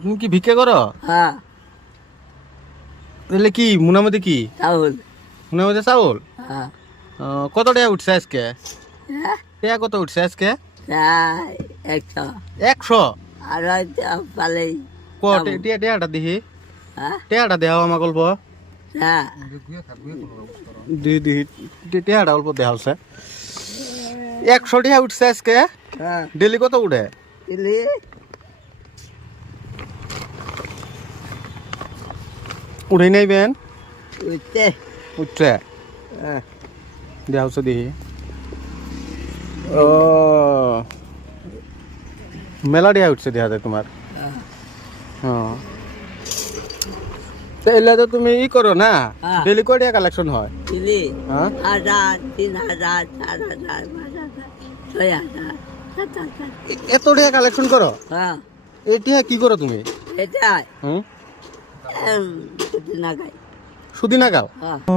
তুমি কি ভিক্ষা করো? হ্যাঁ তাহলে কি মুনামতি কি চাউল। মুনামতি চাউল? হ্যাঁ কত টাকা উঠছে আজকে? হ্যাঁ টাকা কত উঠছে আজকে? প্রায় 100 100? আর পালেই টেয়াটা দেখি, হ্যাঁ টেয়াটা দেওয়া আমার গল্প হ্যাঁ টেয়াটা অল্প দেওয়া হচ্ছে। 100 টাকা উঠছে আজকে। হ্যাঁ ডেলি কত উঠে? দিলি উঠে নেবেন? উঠতে উঠছে হ্যাঁ দেওয়া হচ্ছে দেখি। ও মেলা দেওয়া উঠছে দেখা যায় তোমার। হ্যাঁ তাহলে তো তুমি ই করো না, হ্যাঁ। ডেলি কয় টাকা কালেকশন হয়? দিলি হ্যাঁ 1000 3000 4000 5000 6000 7000 এত টাকা কালেকশন করো? হ্যাঁ এটা কি করো তুমি? এটাই হুম না গাই সুদি না গাও? হ্যাঁ ও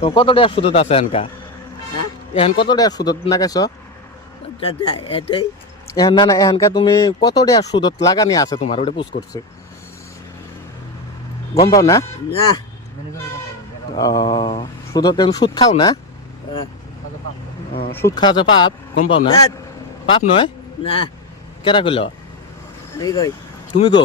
তো কত টাকা সুদত আছে এনকা? হ্যাঁ এখন কত টাকা সুদত লাগাইছ? ওটা এটাই এখন না না এখানকা তুমি কত টাকা সুদত লাগানি আছে তোমার, ওটা পুষ করছে গম পাও না? না ও সুদত এখন সুদ খাও না? হ্যাঁ। সুদ খাওয়া যে পাপ, গম পাও না? না পাপ নয়? না কেরা কইল? আমি কই তুমি গো